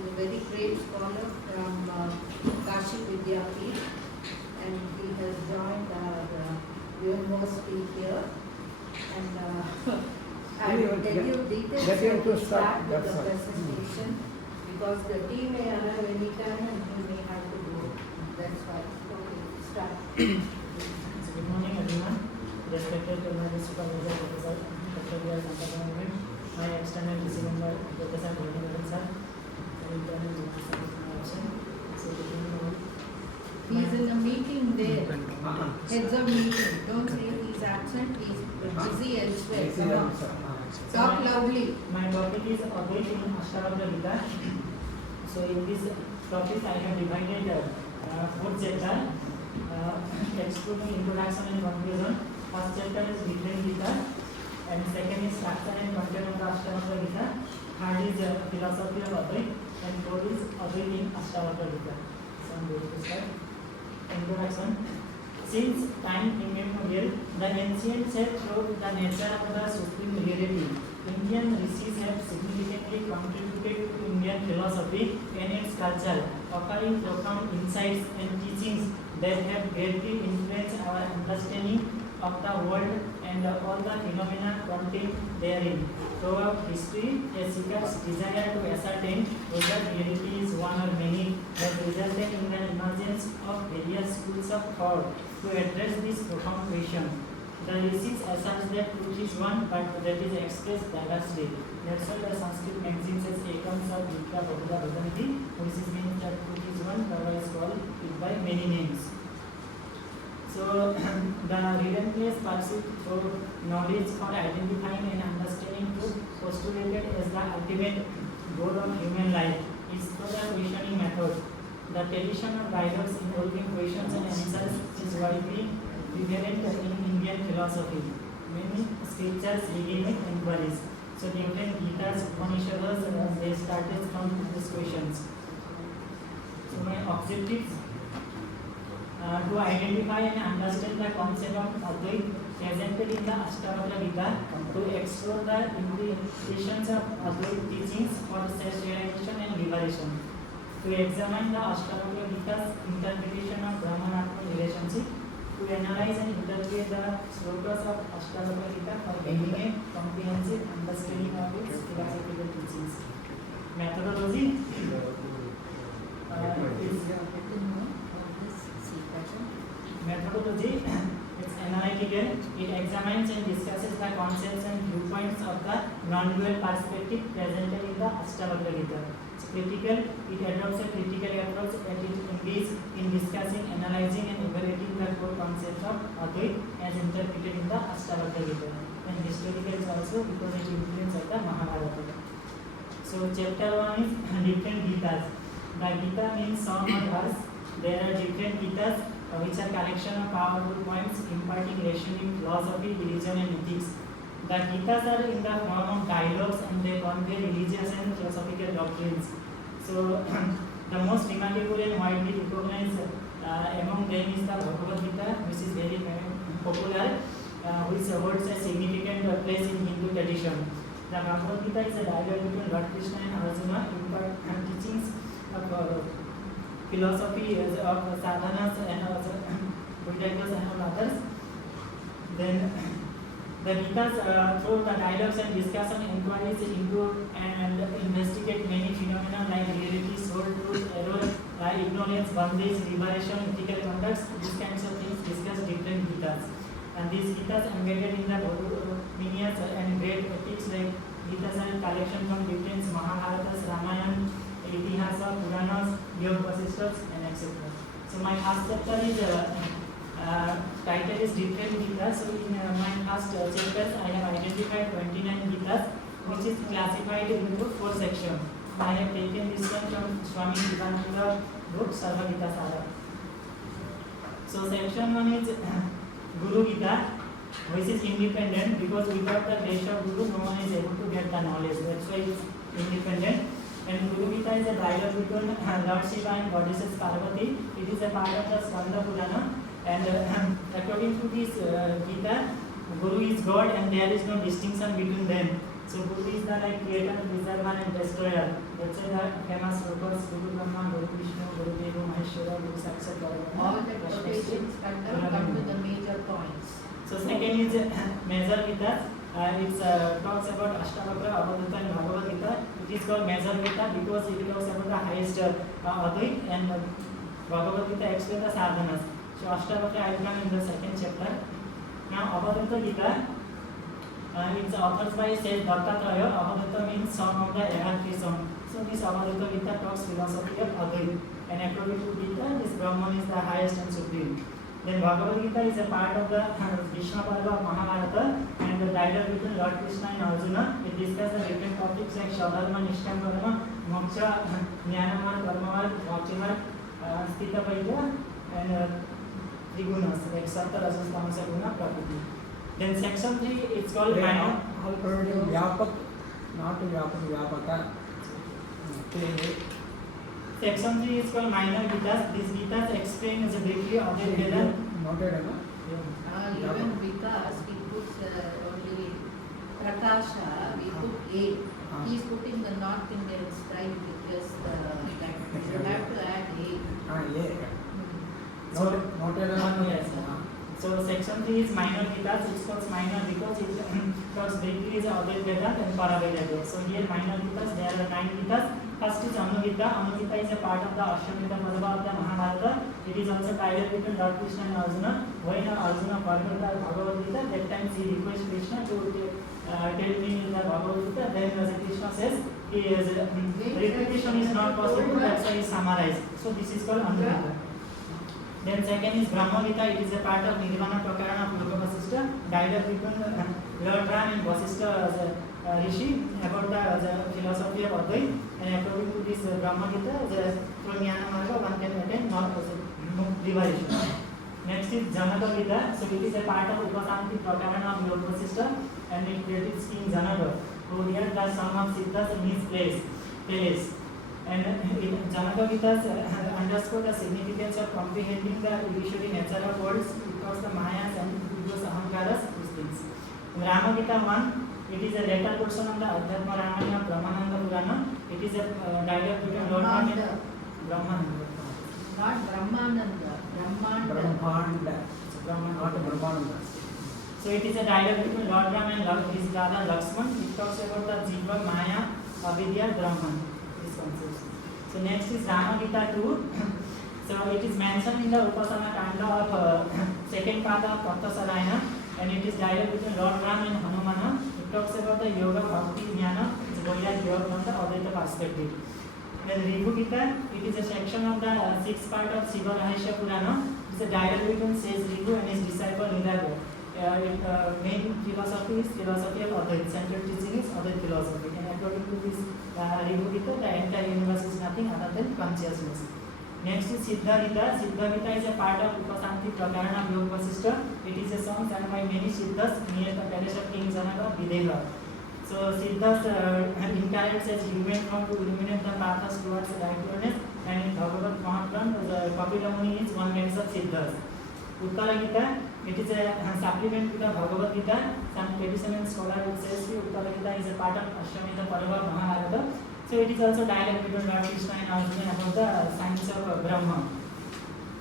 is a very great scholar from Kashi Vidyapeeth, and he has joined our university here. And I will tell you details when we start with the presentation, because the team may arrive any time and he may have to go. That's why. Okay, start. So good morning everyone. Respected University Supervisor Professor Dr. B.R. Santanaran, my external DC member Professor Govindan sir, and internal Jonas sir is my option. So He is in a meeting there. Heads of meeting. Don't say he is absent. He is busy elsewhere. Come on. Talk loudly. my topic is Advaita in Ashtavakra Gita. So in this topic I have divided four chapters. Excluding introduction and conclusion. First chapter is Different Gita, and second is structure and content of the Ashtavakra Gita. Third is philosophy of Advaita, and fourth is Advaita in Ashtavakra Gita. So I'm going to start. Introduction. Since time immemorial, the ancients have showed the nature of the supreme reality. Indian rishis have significantly contributed to Indian philosophy and its culture, offering profound insights and teachings that have greatly influenced our understanding of the world and all the phenomena contained therein. Throughout history, a seeker's desire to ascertain whether reality is one or many has resulted in the emergence of various schools of thought to address this profound question. The rishis assert that truth is one, but that is expressed diversely. That's why the Sanskrit magazine says Ekam Sa Vidya Bahudha Bhadanti, which is means that truth is one, otherwise called it by many names. So the relentless pursuit for knowledge for identifying and understanding truth, postulated as the ultimate goal of human life, is through the questioning method. The tradition of dialogues involving questions and answers is widely prevalent in Indian philosophy. Many scriptures begin with inquiries. So different Gitas, Upanishads, they started from these questions. So my objectives to identify and understand the concept of Advaita presented in the Ashtavakra Gita, to explore the implications of Advaita teachings for self-realization and liberation, to examine the Ashtavakra Gita's interpretation of Brahman-Atman relationship, to analyze and interpret the slokas of Ashtavakra Gita for gaining a comprehensive understanding of its philosophical teachings. Methodology Methodology is analytical. It examines and discusses the concepts and viewpoints of the non-dual perspective presented in the Ashtavakra Gita. It's critical. It adopts a critical approach and it engages in discussing, analyzing and evaluating the core concepts of Advaita as interpreted in the Ashtavakra Gita. And historical is also because it influences the Mahabharata. So chapter 1 is different Gitas. The Gita means song or verse. There are different Gitas which are collection of powerful points imparting rationing, philosophy, religion and ethics. The Gitas are in the form of dialogues and they convey religious and philosophical doctrines. So the most remarkable and widely recognized among them is the Bhagavad Gita, which is very popular, which holds a significant place in Hindu tradition. The Bhagavad Gita is a dialogue between Lord Krishna and Arjuna, imparting teachings of philosophy of sadhanas and also Buddhism and all others. Then the Gitas through the dialogues and discussion inquiries into and investigate many phenomena like reality, soul, truth, error, ignorance, bondage, liberation, ethical conducts. These kinds of things discuss different Gitas. And these Gitas embedded in the Bhagavad and great epics like Gitas and collection from different Mahabharatas, Ramayana, Itihasa, Puranas, Yoga Vasistas and etc. So my first chapter is title is different Gitas. So in my first chapters I have identified 29 Gitas which is classified into 4 sections. I have taken this one from Swami Vivekananda book Sarva Gita Sara. So section 1 is Guru Gita, which is independent because without the grace of Guru no one is able to get the knowledge. That's why it's independent. And Guru Gita is a dialogue between Lord Shiva and Goddess Parvati. It is a part of the Skanda Purana. And according to this Gita, Guru is God and there is no distinction between them. So Guru is the creator, preserver and destroyer. That's why the famous rupas Guru Brahma, Guru Vishnu, Guru Deva, Maheshwara, Guru Sakshat Bhagavan. All the quotations come to the major points. So second is major Gita. It talks about Ashtavakra, Avadhuta and Bhagavad Gita. It is called major Gita because it talks about the highest Advait and Bhagavad Gita explains the sadhanas. So Ashtavakra I will come in the second chapter. Now Avadhuta Gita, its authors by says Dattatreya. Avadhuta means son of the every son. So this Avadhuta Gita talks philosophy of Advait, and according to Gita, this Brahman is the highest and supreme. Then Bhagavad Gita is a part of the Vishnu Parva of Mahabharata and the dialogue between Lord Krishna and Arjuna. It discusses the different topics like Shadharma, Nishtha Dharma, Moksha, Jnanamarg, Karmamarg, Bhaktimarg, Sthita Paita and Trigunas like Sattva, Rajas, Tamasa, Guna, Prakriti. Then section 3 it's called Minor. व्यापक not व्यापक व्यापका Section 3 is called Minor Gitas. These Gitas explain as a briefly Advaita Vedanta. noted है ना Even because we put only Prakasha, we put A. He's putting the North Indian style with just that. You have to add A. हाँ ये So, noted है yes. So section 3 is Minor Gitas. It's called minor because it talks briefly is Advaita Vedanta and Paravedanta. So here Minor Gitas, there are 9 Gitas. First is Anugita. Anugita is a part of the Ashwamedha Parva of the Mahabharata. It is also tied between Lord Krishna and Arjuna. When Arjuna forgot the Bhagavad Gita, that time he requests Krishna to tell me the Bhagavad Gita. Then Krishna says, repetition is not possible, that's why he summarized. So this is called Anugita. Then second is Brahma Gita. It is a part of Nirvana Prakarana of Yoga Vasishtha. Dialogue between Lord Ram and Vasishtha as a Rishi about the philosophy of Advait. And according to this Brahma Gita, through Jnana Marga one can attain liberation. Next is Janaka Gita. So it is a part of Upasanti Prakarana of Yoga Vasishtha and it relates King Janaka, who here the son of Siddhas in his place. And Janaka Gita underscore the significance of comprehending the illusory nature of worlds because the Mayas and those Ahankaras, these things. In Rama Gita 1, it is a later portion of the Adhyatma Ramayana of Brahmananda Purana. It is a dialogue between Lord Ram and Brahmananda. Not Brahmananda, Brahmanda. ब्रह्मांड not ब्रह्मांड. So it is a dialogue between Lord Ram and his brother Lakshman. It talks about the Jiva, Maya, Avidya, Brahman. These concepts. So next is Rama Gita 2. So it is mentioned in the Upasana Kanda of second part of Taptasarayana, and it is dialogue between Lord Ram and Hanumana. It talks about the Yoga, Bhakti, Jnana, it's Vairagya Yoga from the Advaita perspective. Then Ribhu Gita, it is a section of the sixth part of Shiva Rahasya Purana. It's a dialogue between Sage Ribhu and his disciple Nirago. Main philosophy is philosophy of Advaita. Central teaching is Advaita philosophy. And according to this Ribhu Gita, the entire universe is nothing other than consciousness. Next is Siddha Gita. Siddha Gita is a part of Upasanti Prakarana of Yoga Vasishtha. It is a song sung by many Siddhas near the palace of King Janaka, Videha. So Siddhas incarnates as human form to illuminate the paths towards righteousness, and in Bhagavad Mahapuran, the Kapila Muni is one case of Siddhas. Uttara Gita, it is a supplement to the Bhagavad Gita. Some 27 scholars would say Uttara Gita is a part of Ashwamedha Parva of Mahabharata. So it is also dialogue between Lord Krishna and Arjuna about the science of Brahma.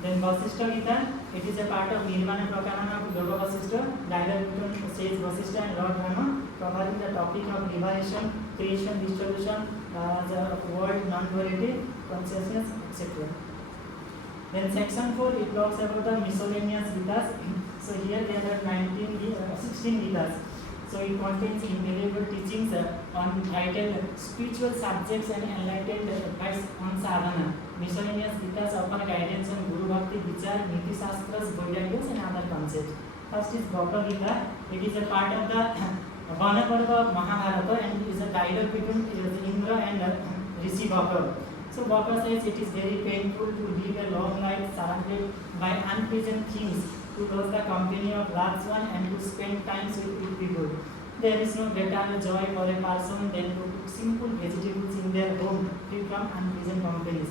Then Vasishtha Gita, it is a part of Nirvana Prakarana of Yoga Vasishtha, dialogue between Sage Vasishtha and Lord Rama, covering the topic of liberation, creation, distribution, the world, non-duality, consciousness, etc. Then section 4, it talks about the miscellaneous Gitas. So here there are 16 Gitas. So it contains invaluable teachings on vital spiritual subjects and enlightened advice on sadhana. Miscellaneous Gitas offer guidance on Guru Bhakti, Vichar, Niti Shastras, Vairagyas and other concepts. First is Bhagavad Gita. It is a part of the Vana Parva of Mahabharata and is a dialogue between Indra and Rishi Bhakra. So Bhakra says it is very painful to live a long life surrounded by unpleasant things, to lose the company of loved one and to spend time with good people. There is no greater joy for a person than to cook simple vegetables in their home free from unpleasant companies.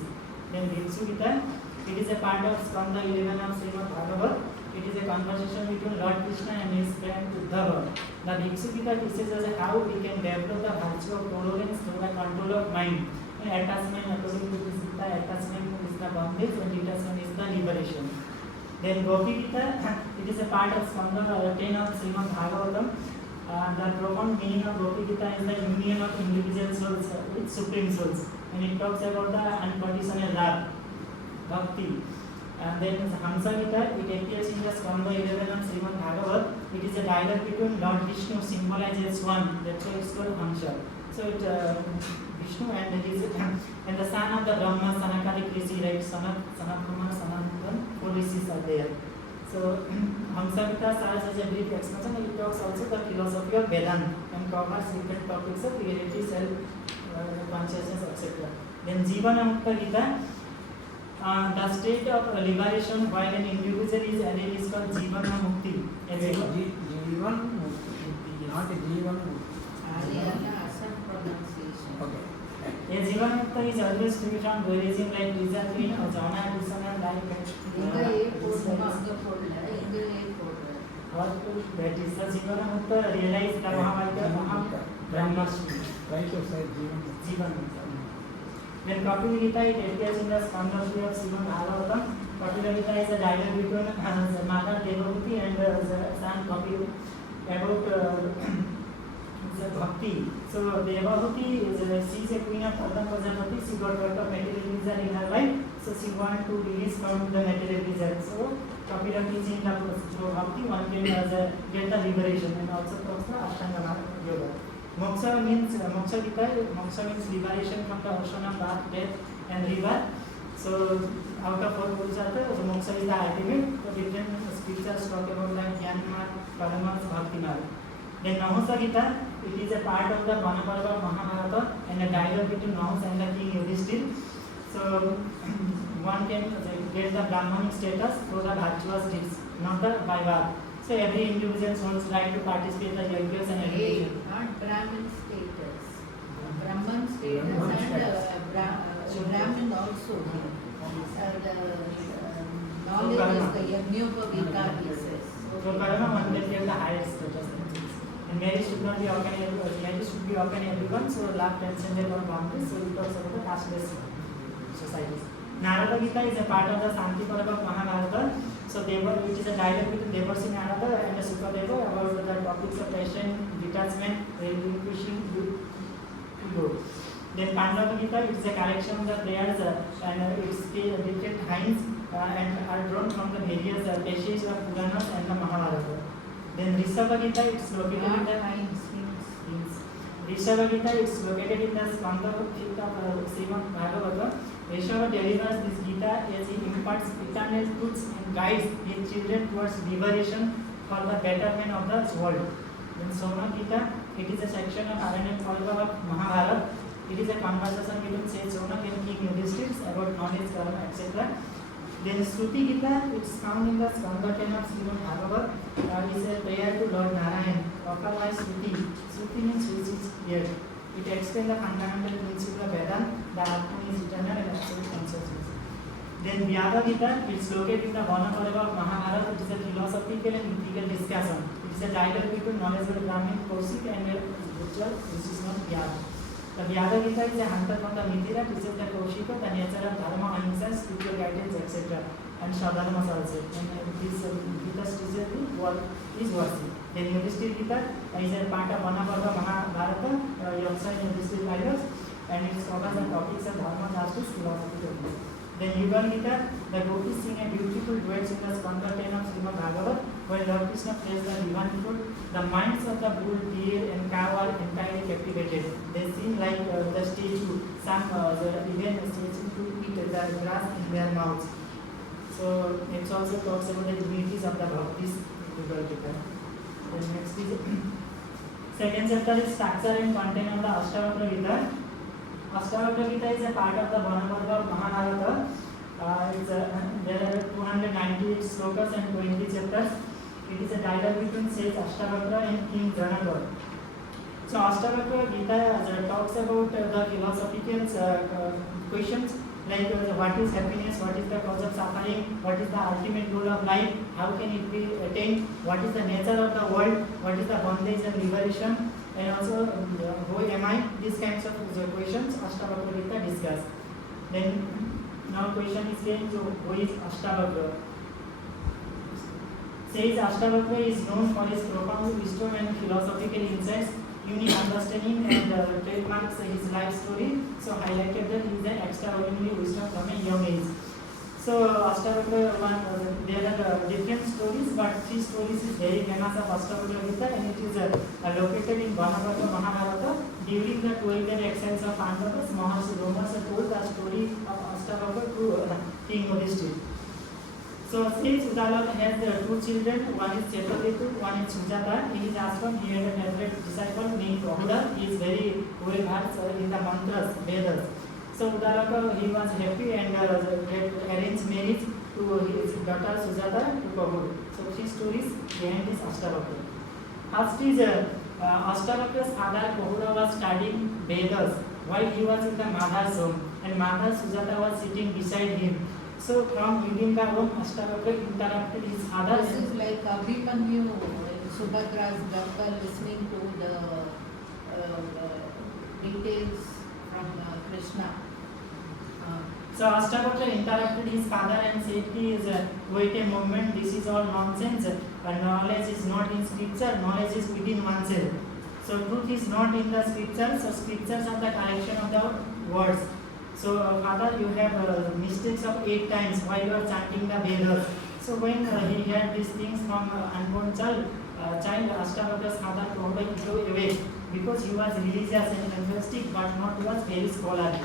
Then Bhiksu Gita, it is a part of Skanda 11 of Srimad Bhagavad. It is a conversation between Lord Krishna and his friend Uddhava. The Bhiksu Gita teaches us how we can develop the virtue of tolerance through the control of mind. Attachment, according to this Gita, attachment is the bondage and detachment is the liberation. Then Gopi Gita, it is a part of Skanda 10 of Srimad Bhagavatam. The profound meaning of Gopi Gita is the union of individual souls with supreme souls, and it talks about the unconditional love, bhakti. And then Hamsa Gita, it appears in the Skanda 11 of Srimad Bhagavatam. It is a dialogue between Lord Vishnu symbolized as one, that's why it's called Hamsa. So it Vishnu and his and the son of the Brahma, Sanakari Rishi, right? Sanat Brahma, Sanatan, 4 rishis are there. So Hamsa Gita serves as a brief explanation. It talks also the philosophy of Vedanta and covers different topics of reality, self, consciousness, etc. Then Jivanamukta Gita, the state of liberation while an individual is attained is called Jivanamukti. Jivan Mukti, not Jivan Mukti. Some pronunciation. Okay. A Jivanamukta is always free from dualism like discipline or jhana, dissonance, life இங்க ஏ போடுமா அங்க போடல இங்க ஏ போடுற What that is the Jivanamukta realize the Mahavajra Brahmasmi. Try to say Jivan. Jivanamukta. When Kapila Gita, it appears in the Skanda 3 of Srimad Bhagavatam. Kapila Gita is a dialogue between Mata Devabhuti and son Kapila about bhakti. So Devabhuti she is a queen of Pradhan Prajapati. She got lot of material desire in her life, so she wanted to release from the material desire. So Kapila teaching the bhakti, one can get the liberation, and also talks the Ashtanga Yoga. Moksha means liberation from the ocean of birth, death and rebirth. So out of 4 Bodhisattva, so moksha is the ultimate. So different scriptures talk about like Jnana Marg, Karma, Bhakti Marg. Then Nahusa Gita, it is a part of the Vanaparva of Mahabharata and a dialogue between Nahus and the king Yudhishthir. So one can get the Brahmanic status through the virtuous deeds, not the by birth. So every individual wants right to participate in the yajnas and education. not Brahmin status. Brahman status Brahman and status. Brahmin also. The knowledge is the Yajnopavita, he says. So Karma one can get the highest status. And marriage should not be organized, marriage should be open everyone, so love transcended all boundaries, so it talks about the cashless societies. Narada Gita is a part of the Santi Parva of Mahabharata, so it is a dialogue between Devarsi Narada and the Sukadeva about the topics of passion, detachment, relinquishing ego. Then Pandava Gita, it is a collection of the prayers and its different hymns and are drawn from the various passages of Puranas and the Mahabharata. Then Rishabha Gita, it's located in the Rishabha Gita, it's located in the Skanda 5th of Srimad Bhagavatam. Rishabha delivers this Gita as he imparts eternal truths and guides his children towards liberation for the betterment of the world. Then Soma Gita, it is a section of Aranya Parva of Mahabharata. It is a conversation between Sage Sonak and King Yudhishthir about knowledge, karma, etc. Then Shruti Gita, it's found in the Skanda 10 of Srimad Bhagavatam. Is a prayer to Lord Narayan, offered by Shruti. Shruti means which is clear. It explains the fundamental principle of Vedanta, the Atma is eternal and absolute consciousness. Then Vyada Gita, it's located in the Vanaparva of Mahabharata. It is a philosophical and ethical discussion. It is a dialogue between knowledgeable Brahmin Kaushik and a spiritual, which is not Vyada. The Vyada Gita is a hunter from the Mithila, teaches the Kaushika, the nature of Dharma, Ahimsa, spiritual guidance, etc. And Shadharmas also. And this Gita teaches what is worship. Then Yudhishthir Gita is a part of Vanaparva Mahabharata, Yaksha and Yudhishthir dialogues, and it covers the topics of Dharma, justice, philosophy. Then Yugal Gita, the gopis sing a beautiful duets in the Skanda 10 of Srimad Bhagavatam, where Lord Krishna plays the divine flute. The minds of the bull, deer and cow are entirely captivated. They seem like the statue, some even the statue to eat the grass in their mouths. So it also talks about the dignities of the bhaktis. Yugal Gita. Then next is second chapter is structure and content of the Ashtavakra Gita. Ashtavakra Gita is a part of the Vanaparva of Mahabharata. There are 298 slokas and 20 chapters. It is a dialogue between sage Ashtavakra and King Janaka. So Ashtavakra Gita talks about the philosophical questions like what is happiness, what is the cause of suffering, what is the ultimate goal of life, how can it be attained, what is the nature of the world, what is the bondage and liberation, and also who am I? These kinds of questions Ashtavakra Gita discuss. Then now question is came to who is Ashtavakra. Says Ashtavakra is known for his profound wisdom and philosophical insights, unique understanding, and trademarks his life story. So highlighted that he is an extraordinary wisdom from a young age. So Ashtavakra, there are different stories, but three stories is very famous of Ashtavakra Gita, and it is located in Bhagavata Mahabharata. During the 12-year exile of Pandavas, Maharshi Romas told the story of Ashtavakra to King Yudhishthira. So since Udalaka has two children, one is Chetavritu, one is Sujata. In his ashram, he had a favorite disciple named Bahura. He is very well versed in the mantras, Vedas. So Udalaka, he was happy and arranged marriage to his daughter Sujata to Bahur. So three stories behind this Ashtavakra. First is Ashtavakra's father Bahura was studying Vedas while he was in the mother's home, and mother Sujata was sitting beside him. So from within the home, Ashtavakra interrupted his father. This is like Abhimanyu in Subhadra's daughter listening to the details from Krishna. So Ashtavakra interrupted his father and said, wait a moment, this is all nonsense. Knowledge is not in scripture, knowledge is within oneself. So truth is not in the scriptures, so scriptures are the correction of the words. So father, you have mistakes of 8 times while you are chanting the Vedas. So when he heard these things from unborn child, Ashtavakra's father told him to go away because he was religious and enthusiastic but not was very scholarly.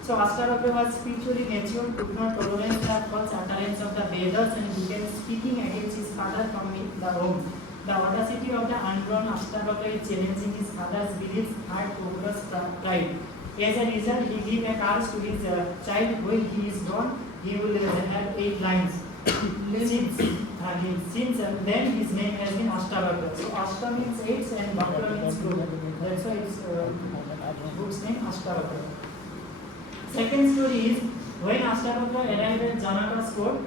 So Ashtavakra was spiritually mature, could not tolerate the false utterance of the Vedas and began speaking against his father from the home. The audacity of the unborn Ashtavakra is challenging his father's beliefs, heart, focus, pride. As a result, he gave a curse to his child. When he is born, he will have 8 lines. Since then, his name has been Ashtavakra. So Ashta means 8 and Vakra means good. That's why its book's name Ashtavakra. Second story is when Ashtavakra arrived at Janaka's court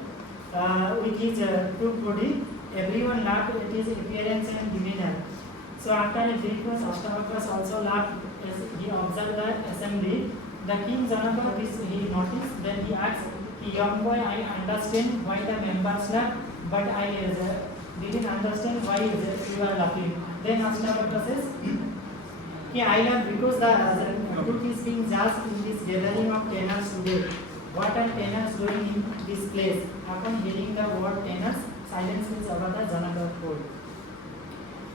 with his true body, everyone laughed at his appearance and demeanor. So after a brief course, Ashtavakra also laughed as he observed the assembly. The king Janaka, this he noticed, then he asked, young boy, I understand why the members laugh, but I didn't understand why you are laughing. Then Ashtavakra says, I laugh because the truth is being judged in this gathering of tenors today. What are tenors doing in this place? Upon hearing the word tenors, silence is over the Janaka court.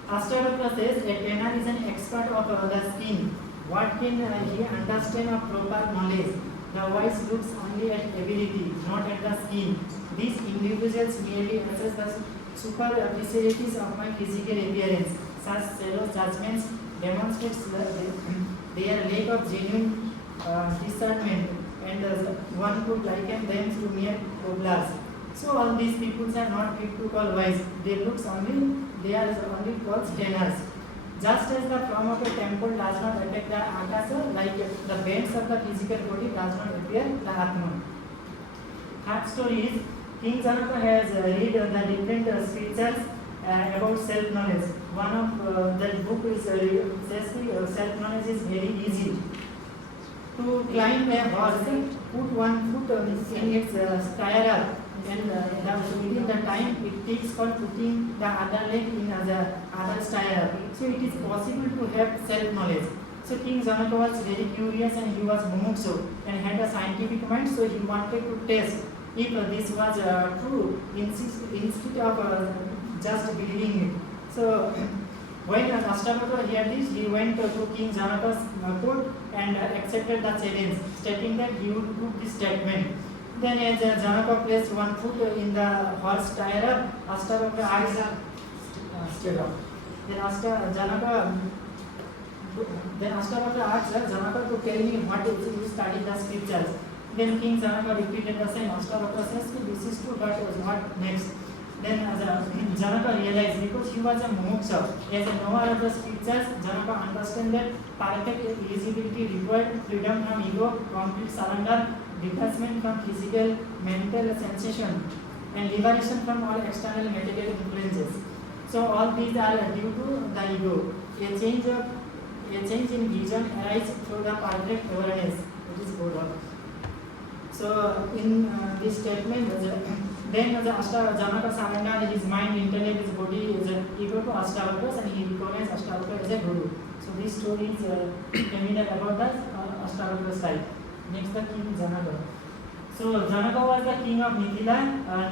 Ashtavakra says a tenor is an expert of the skin. What can he understand of proper knowledge? The wise looks only at ability, not at the skin. These individuals merely assess the superficialities of my physical appearance. Such shallow judgments demonstrates their lack of genuine discernment, and one could liken them to mere cobblers. So all these people are not fit to call wise. They are only called tenors. Just as the form of a temple does not affect the akasa, like the bends of the physical body does not appear the atman. Third story is King Janaka has read the different scriptures about self-knowledge. One of the book is says self-knowledge is very easy. To climb a horse, put one foot in its stirrup, and within the time it takes for putting the other leg in the other stirrup. So it is possible to have self-knowledge. So King Janaka was very curious and he was mumukshu and had a scientific mind, so he wanted to test if this was true instead of just believing it. So when Ashtavakra heard this, he went to King Janaka's court and accepted the challenge, stating that he would prove this statement. Then as Janaka placed one foot in the horse stirrup, Ashtavakra asked Ashtavakra asked Janaka to tell me what you studied the scriptures. Then King Janaka repeated the same. Ashtavakra says, this is true, but what next? Then Janaka realized, because he was a mumuksha, as a knower of the scriptures, Janaka understood that perfect eligibility required freedom from ego, complete surrender, detachment from physical, mental sensation, and liberation from all external material influences. So all these are due to the ego. A change of a change in vision arises through the perfect awareness. It is Bodha. So in this statement, then the Janaka surrendered his mind, intellect, his body is equal to Ashtavakras, and he recognized Ashtavakra as a guru. So this story is familiar about the Ashtavakra side. Next, the king Janaka. So Janaka was the king of Mithila,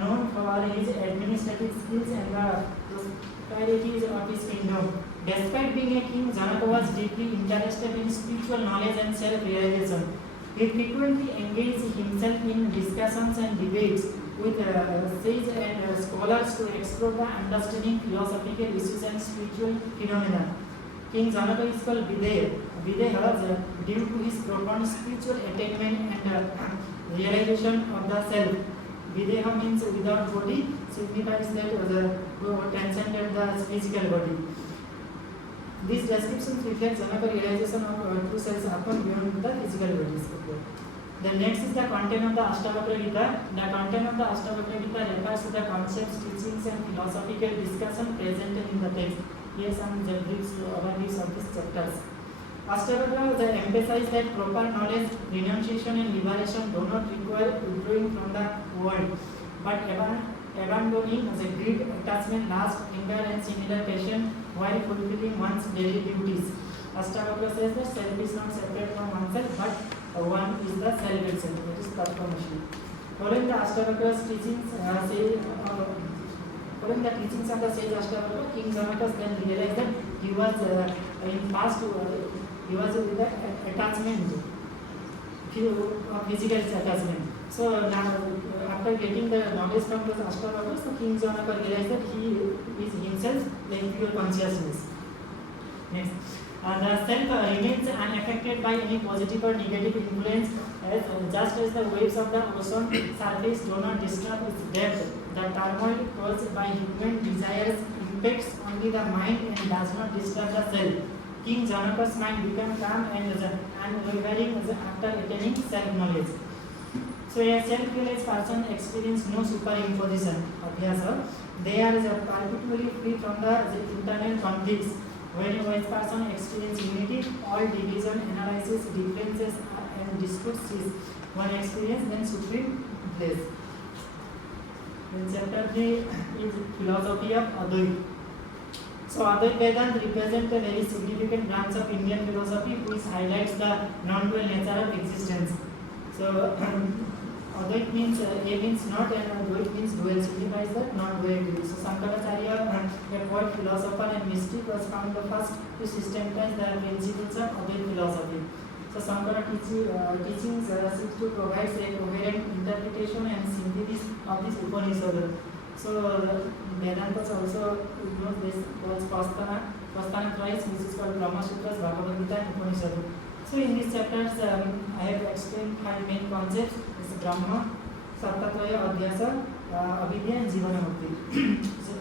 known for his administrative skills and the prosperities of his kingdom. Despite being a king, Janaka was deeply interested in spiritual knowledge and self-realization. He frequently engaged himself in discussions and debates with sages and scholars to explore the understanding philosophical issues and spiritual phenomena. King Janaka is called Videha. Videha, due to his profound spiritual attainment and realization of the self. Videha means without body, signifies that who transcended the physical body. These descriptions reflect Janaka realization of true self upon beyond the physical bodies. The next is the content of the Ashtavakra Gita. The content of the Ashtavakra Gita refers to the concepts, teachings, and philosophical discussion presented in the text. Here some brief overviews of these chapters. Ashtavakra emphasizes that proper knowledge, renunciation, and liberation do not require withdrawing from the world, but abandoning the greed, attachment, lust, anger, and similar passion while fulfilling one's daily duties. Ashtavakra says that self is not separate from oneself, but one is the self itself, that is Tattva-masi. Following the Ashtavakra's teachings, following the teachings of the sage Ashtavakra, King Janaka then realized that he was in past he was with the attachment, physical attachment. So now, after getting the knowledge from the Ashtavakra, so King Janaka realized that he is himself like pure consciousness. Next. The self remains unaffected by any positive or negative influence, just as the waves of the ocean surface do not disturb its depth. The turmoil caused by human desires impacts only the mind and does not disturb the self. King Janaka's mind became calm and unwavering after attaining self-knowledge. So a self-realized person experiences no superimposition of Vyasa. They are perpetually free from the internal conflicts. When a wise person experiences unity, all division, analysis, differences, and disputes cease. One experience then supreme bliss. In chapter 3 is philosophy of Advaita. So Advaita Vedanta represents a very significant branch of Indian philosophy which highlights the non-dual nature of existence. So Advaita means A means not and Advaita means dual, signifies the non-duality. So Shankaracharya, a poet, philosopher and mystic, was found the first to systematize the principles of Advaita philosophy. So Shankara teachings seek to provide a coherent interpretation and synthesis of this Upanishad. So Vedanta also knows this was Pastana Trayas, which is called Brahma Sutras, Bhagavad Gita, and Upanishad. So in these chapters, I have explained 5 main concepts: is Brahma, Sattatraya, Adhyasa, Avidya, and Jivanamukti. So,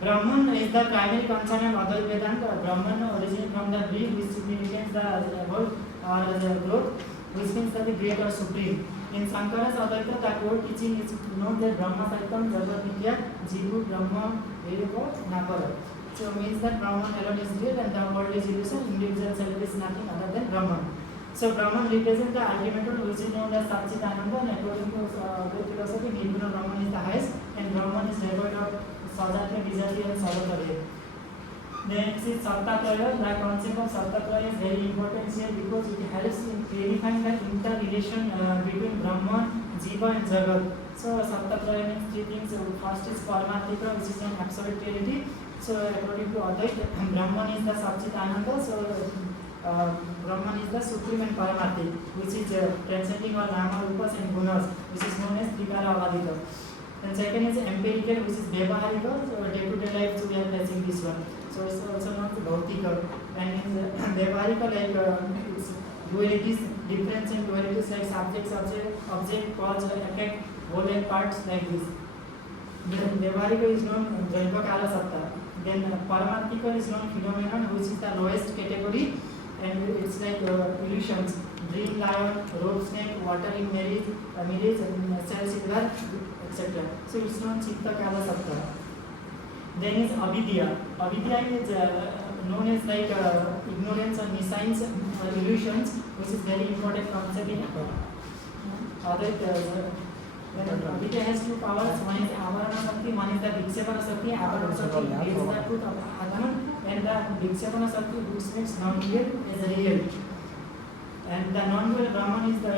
Brahman is the primary concern of Advaita Vedanta. Brahman originates from the Greek, which signifies the abode or the growth, which means that the great or supreme. In Shankara's Advaita, the core teaching is known that Brahma Satyam, Jagat Nitya, Jivu, Brahma, Vedako, Nakara. So means that Brahman alone is real and the world is illusion, individual self is nothing other than Brahman. So Brahman represents the ultimate truth, which is known as Satchitananda, and according to the philosophy, Nirguna Brahman is the highest, and Brahman is devoid of Sadatya, Vijati, and Sadatya. Next is Sattatraya. The concept of Sattatraya is very important here because it helps in clarifying the interrelation between Brahman, Jiva, and Jagat. So Sattatraya means 3 things. First is Paramarthika, which is an absolute reality. So according to Advaita, Brahman is the Satchitananda. So Brahman is the supreme and Paramarthik, which is transcending all Nama, Rupas, and Gunas, which is known as Trikara Avadita. And second is empirical, which is Vyavaharika. So day-to-day life, so we are facing this one. So it's also known as Bhautika. And in Vyavaharika, like it's dualities, difference in dualities like subject, cause, effect, whole and parts like this. Then Vyavaharika is known Jaiva Kala Satta. Then Paramarthika is known phenomenon, which is the lowest category, and it's like illusions, dream lion, rope snake, water in mirage, cell silver, etc. So it's known Chitta Kala Satta. Then is Avidya. Avidya is known as like ignorance or nescience illusions, which is very important concept in Advaita. When Advaita has two powers, one is Avarana Shakti, one is the Vikshepana Shakti. Avarana Shakti reveals the truth of Atman, and the Vikshepana Shakti which makes non-real as real. And the non-dual Brahman is the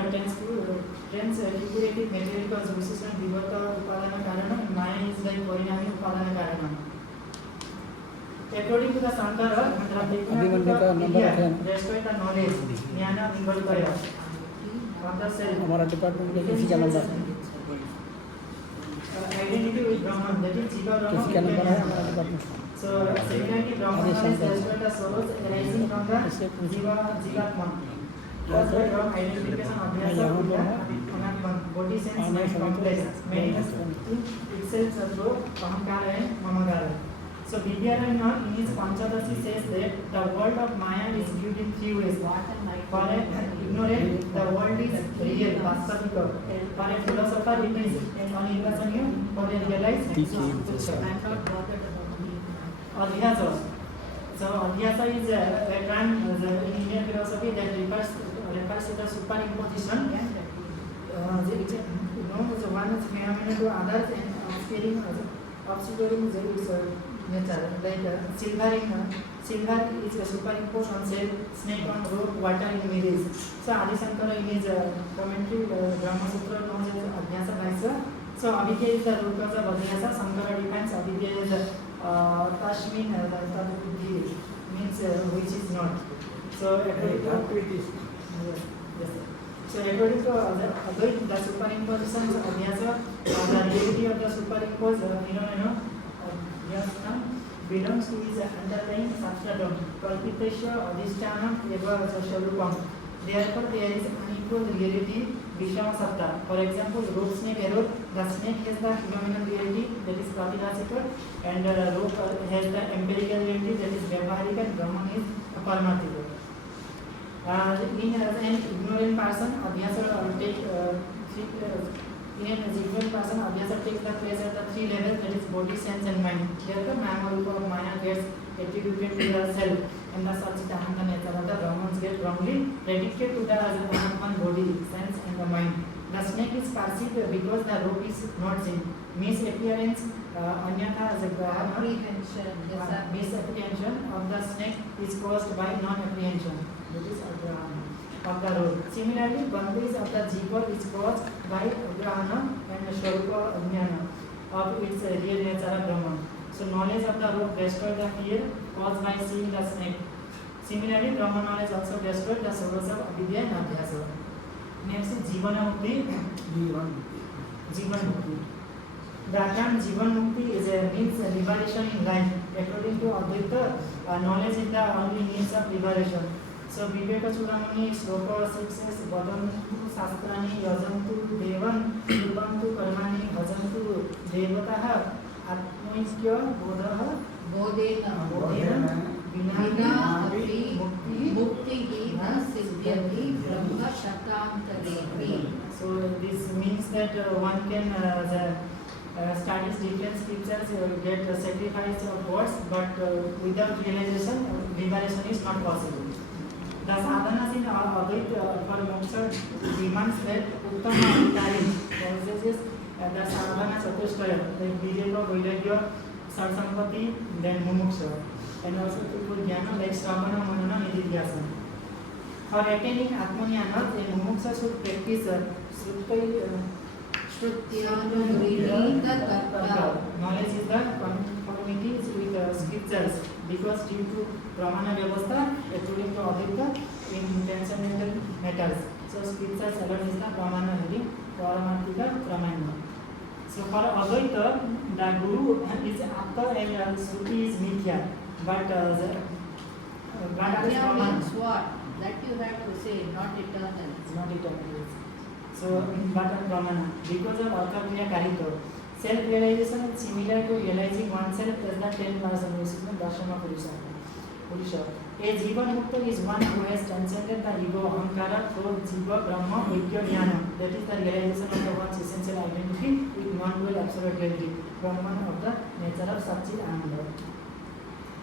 trans-equilibrative material cause Vishishan Vivata Upadana Karana, and Maya is like Parinami Upadana Karana. According to the Sankara, destroy the knowledge, Jnana Vivalpaya, of the self. हमारा department में किसी का number Identity with Brahman, that is Jiva Brahman. किसी का number है हमारा department So, similarly, Brahman is destroy the souls arising from the Jivatma. First by from identification of the body sense mind complex, manifesting itself through Ahankara and Mamakara. So Vidyaranyan in his Panchadasi says that the world of Maya is viewed in three ways. For an ignorant, the world is real, Vastavika. For a philosopher, it is unillusional. For a realized, it is Adhyasa. So Adhyasa is a term in Indian philosophy that refers to the superimposition. So one is phenomenon to others and obscuring its nature. Like silver is superimposed on snake on rope, water in mirrors. So Adi Shankara in his commentary Brahma Sutra knows as Adhyasa Vaisa. So Avidya is the root cause of Adhyasa. Shankara defines Avidya as Tashmin Tadbuddhi, means which is not. So according to So according to the superimposition of Adhyasa, the reality of the superimposed phenomenon belongs to his underlying substratum, Kalpitasya Adhishtanam Eva Swarupam. Therefore, there is unequal reality, Vishama Satta. For example, rope snake arrow, the snake has the phenomenal reality, that is Pratirasika, and rope has the empirical reality, that is Vyavaharika, and Brahman is Paramatika. In an ignorant person, Adhyasa takes the place at the three levels, that is body, sense, and mind. Therefore, Maya of Maya gets attributed to the self, and the Satchitahanta nature of the Brahmans get wrongly predicted to the one body, sense, and the mind. The snake is perceived because the rope is not seen. Misappearance, Anyatha as a misapprehension of the snake is caused by non-apprehension, which is Agrahana of the rope. Similarly, boundaries of the jiva is caused by Agrahana and Swarupa Ajnana of its real nature of Brahman. So knowledge of the rope destroys the fear caused by seeing the snake. Similarly, Brahman knowledge also destroys the source of Avidya and Adhyasa. Next is Jivana Mukti. Jivan Mukti. The term Jivan Mukti is a means liberation in life. According to Advaita, knowledge is the only means of liberation. So Viveka Chudamani Shloka 6 says, Vadantu Sastrani Yajantu Devan Rubantu Karmani Bhajantu Devataha Atmaikya Bodhaha Bodhena Vinana Api Mukti Gita Siddhyati Brahma Shatantarevi. So this means that one can study different scriptures, get sacrifice of words, but without realization, liberation is not possible. The sadhanas in Advaita for moksha demands that Uttama Adhikari possesses the sadhana chatushtaya, like Vijayaka, Vairagya, Sarsampati, then Mumuksha, and also through Jnana like Shravana, Manana, Nididhyasa. For attaining Atmanyana, a Mumuksha should practice knowledge is the conformity with scriptures, because due to Brahmana Vyavastha, according to Advaita, in transcendental matters. So scriptures alone is the Brahmana reading, Paramarthika Pramana. So for Advaita, the Guru is Atta and Shruti is Mithya, but Pramana means what? That you have to say, not eternal. Not eternal. So, but Brahmana, because of Alkavya Karito, self-realization is similar to realizing oneself as the 10 person, which is the Dashama Purusha. A Jiva Mukta is one who has transcended the ego, Ahankara, through Jiva, Brahma, Vidya, Jnana. That is the realization of the one's essential identity with non-dual absolute reality, Brahman of the nature of Satchit Ananda.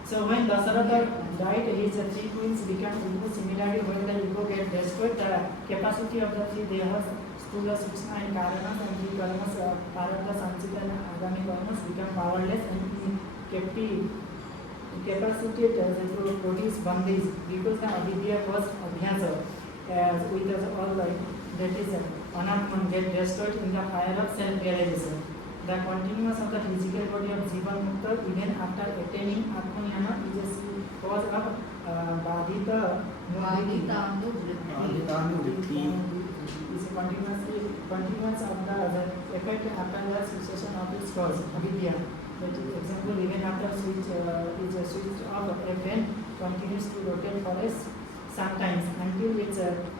So when Dasharatha died, his three twins became ego. Similarly, when the ego get destroyed, the capacity of the three dehas, Stula, Sukshma and Karanas and three Karanas, Parada, Sanchita and Agami Karanas become powerless and incapacitated to produce bandhis because the avidya was abhyasa with all like that is anatman get destroyed in the fire of self-realization. The continuance of the physical body of Jivan Mukta even after attaining Atmanyana is a cause of Badhita Badhitanuvriti. Is a continuance of the effect after the cessation of its cause, avidya. For example, even after switch is a switch off, a fan continues to rotate for us sometimes until its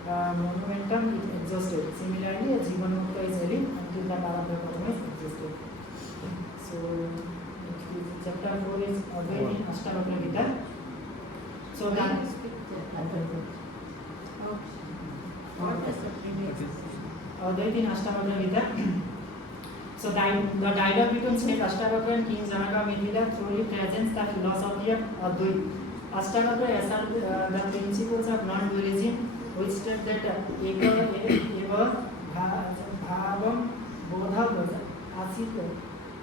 momentum is exhausted. Similarly, a Jivan Mukta is held until the Parabha Karma is exhausted. So, chapter 4 is again in Ashtavakra Gita. So, that Advaita in Ashtavakra Gita. So the dialogue between Snake Ashtavakra and King Janaka Medila truly presents the philosophy of Advaita. Ashtavakra asserts the principles of non-dualism, which state that eva bhavam bodha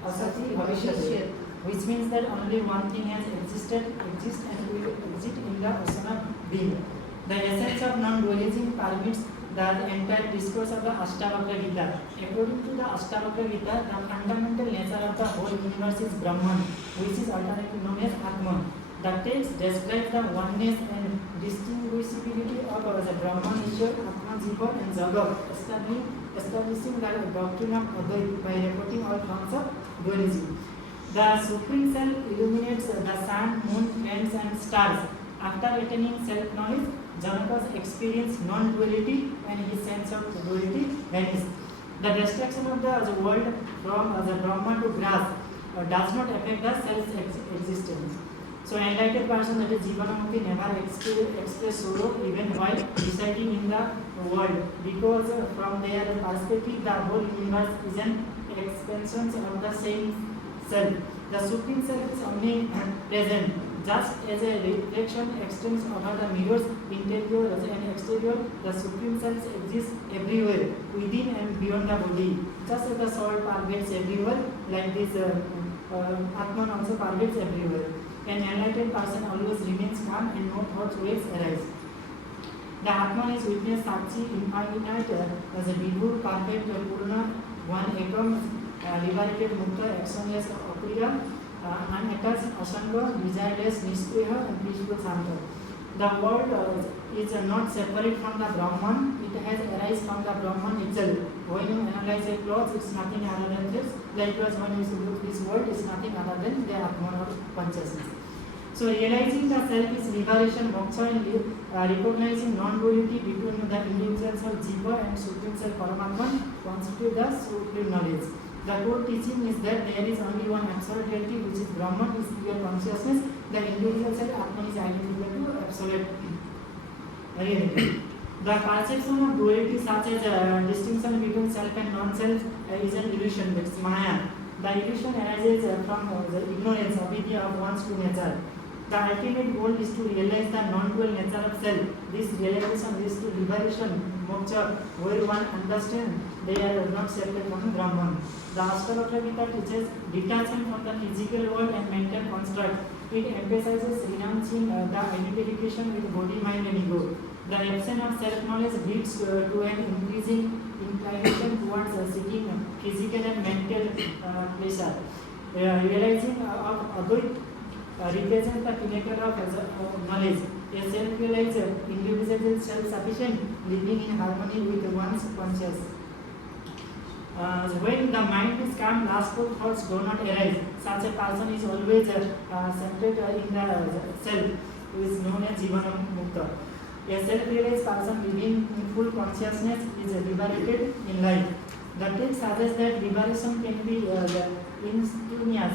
asati bhavishyate, which means that only one thing has exists and will exist in the ocean of being. The essence of non-dualism permits the entire discourse of the Ashtavakra Gita. According to the Ashtavakra Gita, the fundamental nature of the whole universe is Brahman, which is alternately known as Atman. The text describes the oneness and distinguishability of the Brahman, Ishwar, Atman, Jiva and Jagat, establishing the doctrine of Advaita by refuting all forms of dualism. The Supreme Self illuminates the sun, moon, planets and stars. After attaining self-knowledge, Janaka's experience non-duality and his sense of duality vanished. The destruction of the world from the Brahman to grass does not affect the self's existence. So enlightened person, that is Jivanamukti, never express sorrow even while residing in the world, because from their perspective the whole universe is an expansion of the same self. The Supreme Self is omnipresent. Just as a reflection extends over the mirrors, interior and exterior, the Supreme Self exists everywhere, within and beyond the body. Just as the soul pervades everywhere, like this Atman also pervades everywhere. An enlightened person always remains calm and no thought waves arise. The Atman is witness Sakshi, infinite, as a Vibhu, perfect, Purna, one ekam, liberated, Mukta, actionless, Apriya, unattached, Asanga, desireless, Niskriha and peaceful Santa. The world is not separate from the Brahman, it has arisen from the Brahman itself. When you analyze a cloth, it's nothing other than this. Likewise, when you look at this world, it's nothing other than the Atman or consciousness. So realizing the self is liberation, moksha, and recognizing non-duality between the individuals of Jiva and Supreme Self Paramatman constitute the supreme knowledge. The core teaching is that there is only one absolute reality, which is Brahman, is pure consciousness. The individual self Atman is identical to absolute reality. The perception of duality, such as distinction between self and non-self, is an illusion, it's Maya. The illusion arises from the ignorance, avidya of one's true nature. The ultimate goal is to realize the non-dual nature of self. This realization leads to liberation, moksha, where one understands they are not separate from Brahman. The Ashtavakra Gita teaches detachment from the physical world and mental construct. It emphasizes renouncing the identification with body, mind and ego. The absence of self-knowledge leads to an increasing inclination towards seeking physical and mental pleasure. Realizing of Advaita represents the pinnacle of knowledge. A self-realized individual is self-sufficient, living in harmony with one's conscience. When the mind is calm, lustful thoughts do not arise. Such a person is always centered in the self, who is known as Jivana Mukta. A self-realized person living in full consciousness is liberated in life. The text suggests that liberation can be instantaneous,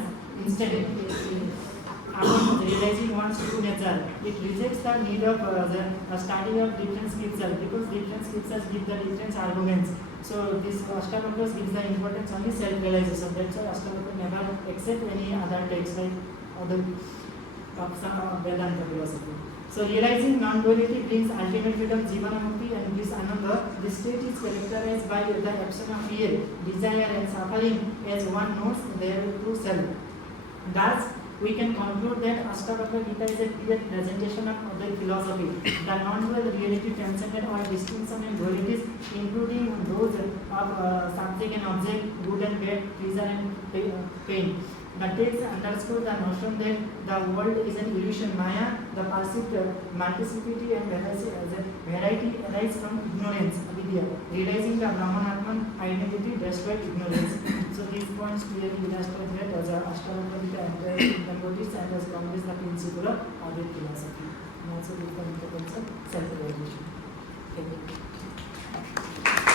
upon realizing one's true nature. It rejects the need of the study of different scriptures, because different scriptures give the different arguments. So this Ashtavakra gives the importance only self-realization. That's why Ashtavakra never accept any other text like other. of Vedanta philosophy. So realizing non-duality brings ultimate freedom, Jivana Mukti, and this Ananda. This state is characterized by the absence of fear, desire, and suffering, as one knows their true self. Thus, we can conclude that Ashtavakra Gita is a clear presentation of the philosophy. The non-dual reality transcended all distinction and dualities, including those of subject and object, good and bad, pleasure and pain. The text underscored the notion that the world is an illusion, Maya, the perceived multiplicity and variety arise from ignorance, avidya. Realizing the Brahman Atman identity destroyed ignorance. So these points clearly illustrate that as Ashtavakra Gita enters embodies and has accomplished the principle of Advaita philosophy. And also the importance of self-realization. Thank you.